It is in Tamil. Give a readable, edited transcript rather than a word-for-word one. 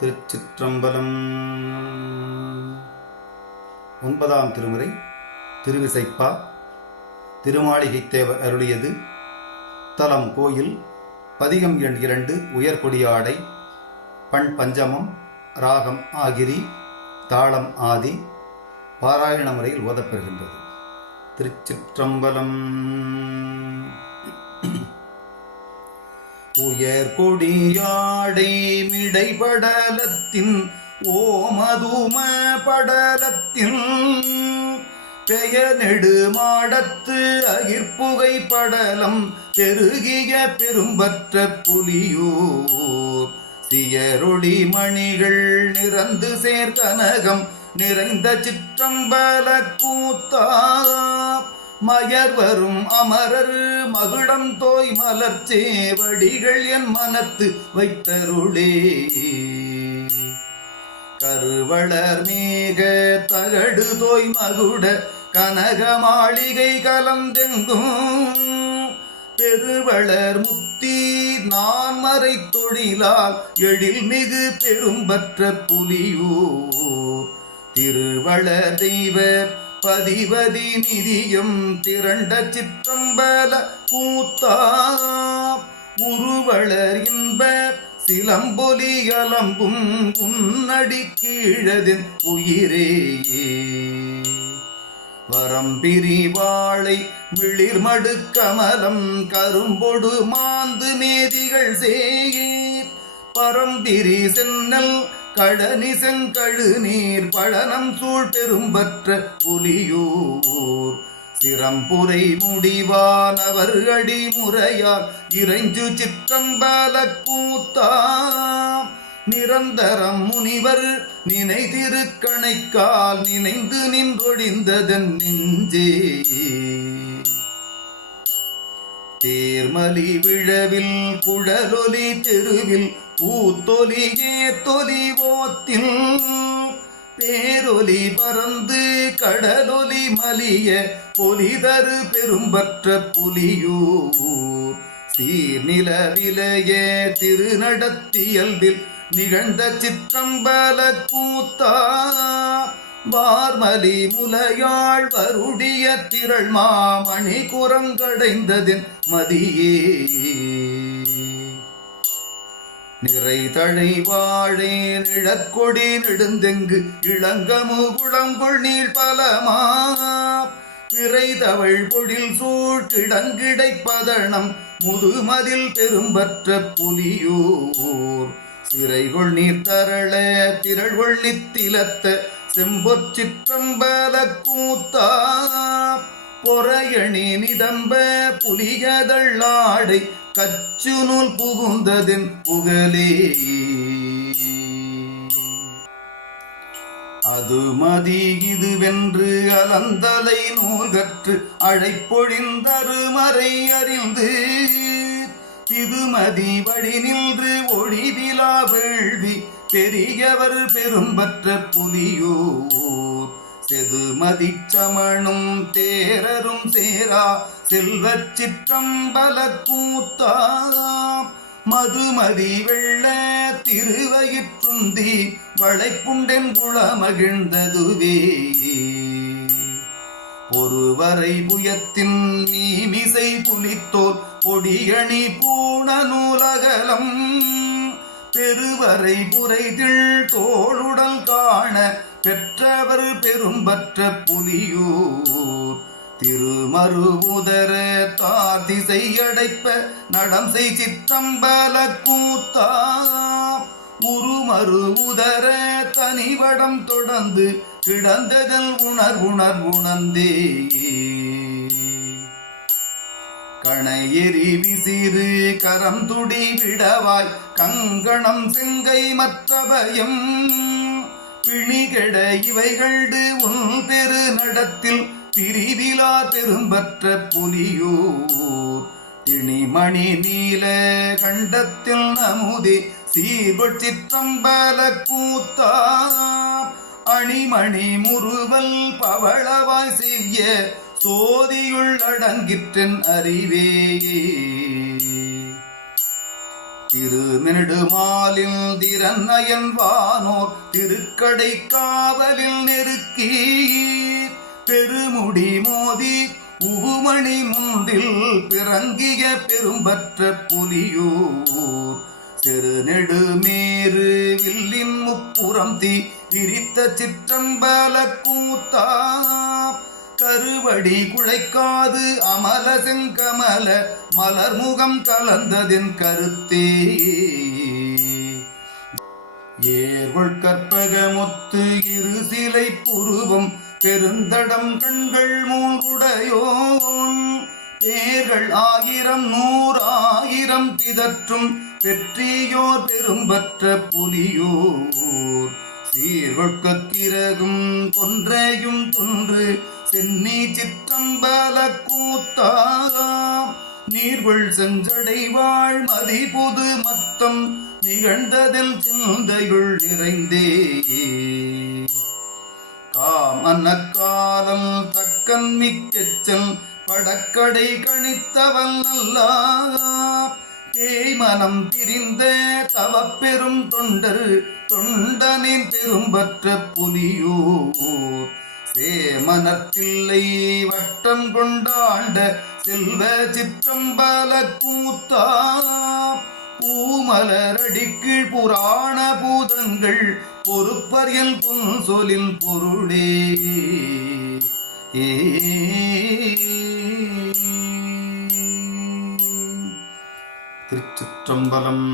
திருச்சிற்றம்பலம். 9ஆம் திருமுறை திருவிசைப்பா. திருமாளிகைத்தேவர் அருளியது. தலம் கோயில். பதிகம் எண் 2 உயர்கொடியாடை. பண் பஞ்சமம். ராகம் ஆகிரி. தாளம் ஆதி. பாராயண முறையில் ஓதப்பெறுகின்றது. திருச்சிற்றம்பலம். உயர் கொடியாடை மிடைபடலத்தின் ஓமதும படலத்தின் பெயர் நெடுமாடத்து அகிர்புகை படலம் பெருகிய பெரும்பற்ற புலியூர் சியரொளி மணிகள் நிறந்து சேர்கனகம் நிறைந்த சிற்றம்பல கூத்தா மயர் வரும் அமரர் மகுடம் தோய் மலர்ச்சேவடிகள் என் மனத்து வைத்தருளே. கருவளர் மேக தகடு தோய் மகுட கனக மாளிகை கலந்தெங்கும் பெருவளர் முத்தி நான்மறை தொழிலால் எழில் மிகு பெரும்பற்ற புலியூர் திருவளர் தெய்வ பதிவதி நிதியம் திரண்ட சிற்றம்பல கூத்தா உருவளர் இன்ப சிலம்பொலி அலம்பும் உன்னடி கீழதின் உயிரே. வரம்பிரி வாழை மிளிர்மடு கமலம் கரும்பொடு மாந்து மேதிகள் சேயீர் பரம்பிரி சென்னல் கடனி செங்கழு நீர் பழனம் சூழ் பெரும்பற்ற புலியூர் சிரம்புரை முடிவானவர் அடி முறையால் இறைஞ்சு சிற்றம்பல கூத்தா நிரந்தரம் முனிவர் நினைதிருக்கணைக்கால் நினைந்து நின்றொழிந்ததன் நெஞ்சே. தேர்மலி விழவில் குழலொலி தெருவில் பூத்தொலியே தொலி ஓத்தில் பேரொலி பறந்து கடலொலி மலிய பொலிதரு பெரும்பற்ற புலியூர் சீர்நிலவிலைய திருநடத்தியல்பில் நிகழ்ந்த சிற்றம்பல கூத்தா வார்மலி முலையாள் வருடிய திரள் மாமணி குரங்கடைந்ததின் மதியே. நிறை தழை வாழை நிழற்கொடி நெடுந்தெங்கு இளங்கமுகுளங்கொள் நீள் பலமா பிறை தவள் பொழில் சூழ் கிடங்கிடை பதனம் முதுமதில் பெரும்பற்ற புலியூர் சிறைகொள் நீர் தரள திரள்கொள் நித்திலத்த செம்பொற் சிற்றம்பல கூத்தா பொறையணி நிதம்ப புலிகதள்ளாடை கச்சு நூல் புகுந்ததின் புகழே. அது மதி இதுவென்று அலந்தலை நூல் கற்று அழைப்பொழிந்தருமறை அறிந்து இதுமதி வழி நின்று ஒளிவிலா வேள்வி பெரியவர் பெரும்பற்ற புலியூர் செதுமதி சமணும் தேரரும் சேரா செல்வச் சிற்றம்பல கூத்தா மதுமதி வெள்ள திருவயிற்றுந்தி வளைப்புண்டென் குளமகிழ்ந்ததுவே. ஒருவரை புயத்தின் மீமிசை புலித்தோர் பொடியணி பூண நூலகலம் பெருவரை புரைதிள் தோளுடல் காண பெற்றவர் பெரும்பற்ற புலியூர் திருமருவுதர தாதிசை அடைப்ப நடம் செய் சிற்றம்பல கூத்தா உருமருவுதர தனிவடம் தொடர்ந்து கிடந்ததல் உணர்ந்தே. கணையெறி விசிறு கரம் துடி விடவாய் கங்கணம் செங்கை மற்றபயம் பிணிகெட இவைகள்டு உன் பெரு நடத்தில் பிரிவிலா பெரும்பற்ற புலியூர் திணிமணி நீல கண்டத்தில் நமுதே சீர்கொள் சிற்றம்பல கூத்தா அணிமணி முறுவல் பவளவாய் செய்ய சோதியுள் அடங்கிற்றன் அறிவே. திருநெடுமாலின் திறன்னயன் வானோர் திருக்கடை காவலில் நெருக்கி பெருமுடி மோதி உவுமணி முந்தில் பிறங்கிய பெரும்பற்ற புலியூர் செருநெடுமேறு வில்லின் முப்புறம் தீ விரித்த சிற்றம்பல கூத்தா கருவடி குழைக்காது அமல செங்கமல மலர்முகம் கலந்ததின் கருத்தே ஏர்கொள் கற்பகமுத்து இரு சிலை புருவம் பெருந்தடம் கண்கள் மூன்றுடையோன் பேர்கள் 1000 பிதற்றும் பெற்றியோர் பெரும்பற்ற புலியோர் சீர்கொட்கிறகும் கொன்றையும் துன்று சென்னி சிற்றம்பல கூத்தா நீர்வள் செஞ்சடைவாழ் மதிபுது மத்தம் நிகழ்ந்ததில் சிந்தையுள் நிறைந்தே காமனக்காலம் தக்கன் மிக்கச்சல் படக்கடை கணித்தவன் நல்லார் தேய்மனம் பிரிந்த தவப்பெரும் தொண்டர் தொண்டனின் பெரும்பற்ற புலியூர் சேமனத்தில்லை வட்டம் கொண்டாண்ட செல்வ சிற்றம்பல கூத்தா பூமலரடிக்கீழ் புராண பூதங்கள் பொறுப்பறியல் புன்சொலின் பொருளே திருச்சிற்றம்பலம்.